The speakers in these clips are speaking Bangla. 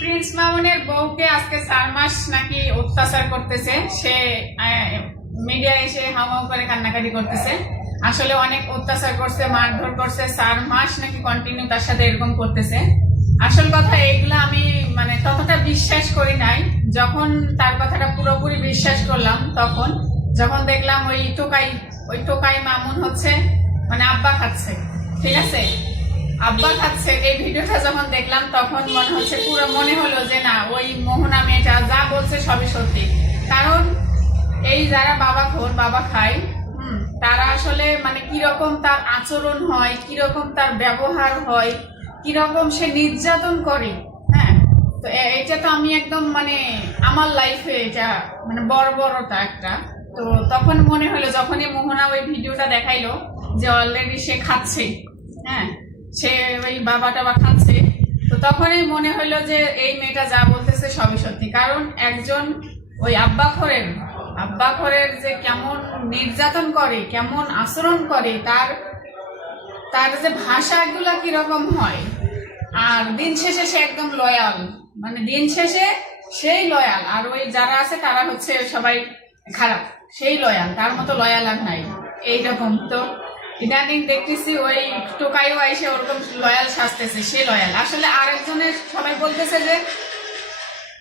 প্রিন্স মামুনের বউকে আজকে 4 মাস নাকি অত্যাচার করতেছে। সে মিডিয়া এসে হাওয়াও করে কান্নাকাটি করতেছে। আসলে অনেক অত্যাচার করছে, মারধর করছে, 4 মাস নাকি কন্টিনিউ তার সাথে এরকম করতেছে। আসল কথা এইগুলো আমি মানে ততটা বিশ্বাস করি নাই। যখন তার কথাটা পুরোপুরি বিশ্বাস করলাম তখন যখন দেখলাম ওই টোকাই মামুন হচ্ছে মানে আব্বা খাচ্ছে, ঠিক আছে, আব্বা খাচ্ছে। এই ভিডিওটা যখন দেখলাম তখন মনে হলো যে না, ওই মোহনা মেয়েটা যা বলছে সবই সত্যি। কারণ এই যারা বাবা খায় তারা আসলে মানে কিরকম তার আচরণ হয়, কিরকম তার ব্যবহার হয়, কিরকম সে নির্যাতন করে। হ্যাঁ, তো এটা তো আমি একদম মানে আমার লাইফে এটা মানে বড়টা একটা। তো তখন মনে হলো যখনই মোহনা ওই ভিডিওটা দেখাইলো যে অলরেডি সে খাচ্ছে, হ্যাঁ, সে ওই বাবা খাচ্ছে, তো তখনই মনে হলো যে এই মেয়েটা যা বলতেছে সবই সত্যি। কারণ একজন ওই আব্বাখরের যে কেমন নির্যাতন করে, কেমন আচরণ করে, তার যে ভাষাগুলা কিরকম হয়, আর দিন শেষে সে একদম লয়াল, মানে দিন শেষে সেই লয়াল। আর ওই যারা আছে তারা হচ্ছে সবাই খারাপ, সেই লয়াল, তার মতো লয়াল আর নাই এইরকম। তো ইদানিং দেখতেছি ওই টোকাইও আইসে ওরকম লয়াল সাজতেছে, সে লয়াল। আসলে আরেকজনের সবাই বলতেছে যে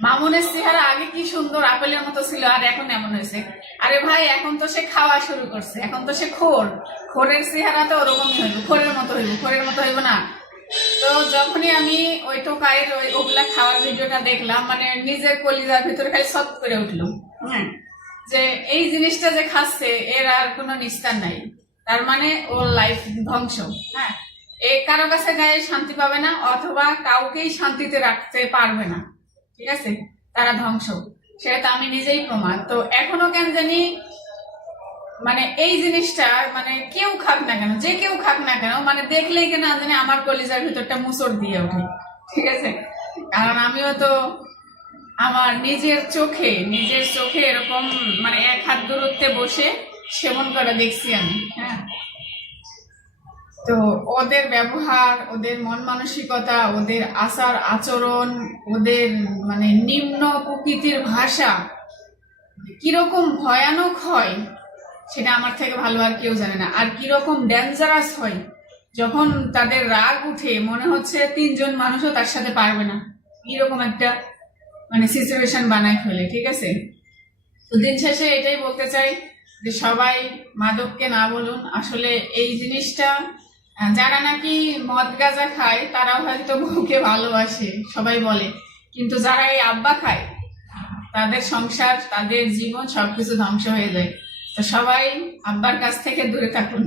মামুনের চেহারা আগে কি সুন্দর আপেলের মতো ছিল আর এখন এমন হয়েছে। আরে ভাই, এখন তো সে খাওয়া শুরু করছে, এখন তো সে খোরের চেহারা তো ওরকমই হইব, খোরের মতো হইব না। তো যখনই আমি ওই টোকাইয়ের ওগুলা খাওয়ার ভিডিওটা দেখলাম, মানে নিজের কলিজার ভিতরে খালি সত করে উঠলো। যে এই জিনিসটা যে খাচ্ছে এর আর কোনো নিস্তার নাই, তার মানে ওর লাইফ ধ্বংস। হ্যাঁ, এ কারো কাছে গায়ে শান্তি পাবে না, অথবা কাউকেই শান্তিতে রাখতে পারবে না, ঠিক আছে, তারা ধ্বংস। সেটা তো আমি নিজেই প্রমাণ। তো এখনো কেন জানি মানে এই জিনিসটা মানে কেউ খাক না কেন, যে কেউ খাক না কেন, মানে দেখলেই কেন জানি আমার কলিজার ভিতরটা মুসর দিয়ে ওঠে, ঠিক আছে। কারণ আমিও তো আমার নিজের চোখে এরকম মানে 1 হাত দূরত্বে বসে সেবন করে দেখছি আমি। হ্যাঁ, তো ওদের ব্যবহার, ওদের মন মানসিকতা, ওদের আচার আচরণ, ওদের মানে নিম্ন প্রকৃতির ভাষা কিরকম ভয়ানক হয় সেটা আমার থেকে ভালো আর কেউ জানে না। আর কিরকম ডেঞ্জারাস হয় যখন তাদের রাগ উঠে, মনে হচ্ছে 3 জন মানুষও তার সাথে পারবে না, এরকম একটা মানে সিচুয়েশন বানায় ফেলে, ঠিক আছে। তো দিন শেষে এটাই বলতে চাই যে সবাই মাদককে না বলুন। আসলে এই জিনিসটা যারা নাকি মদ গাঁজা খায় তারা হয়তো বউকে ভালোবাসে সবাই বলে, কিন্তু যারা এই আব্বা খায় তাদের সংসার, তাদের জীবন সবকিছু ধ্বংস হয়ে যায়। তো সবাই আব্বার কাছ থেকে দূরে থাকুন।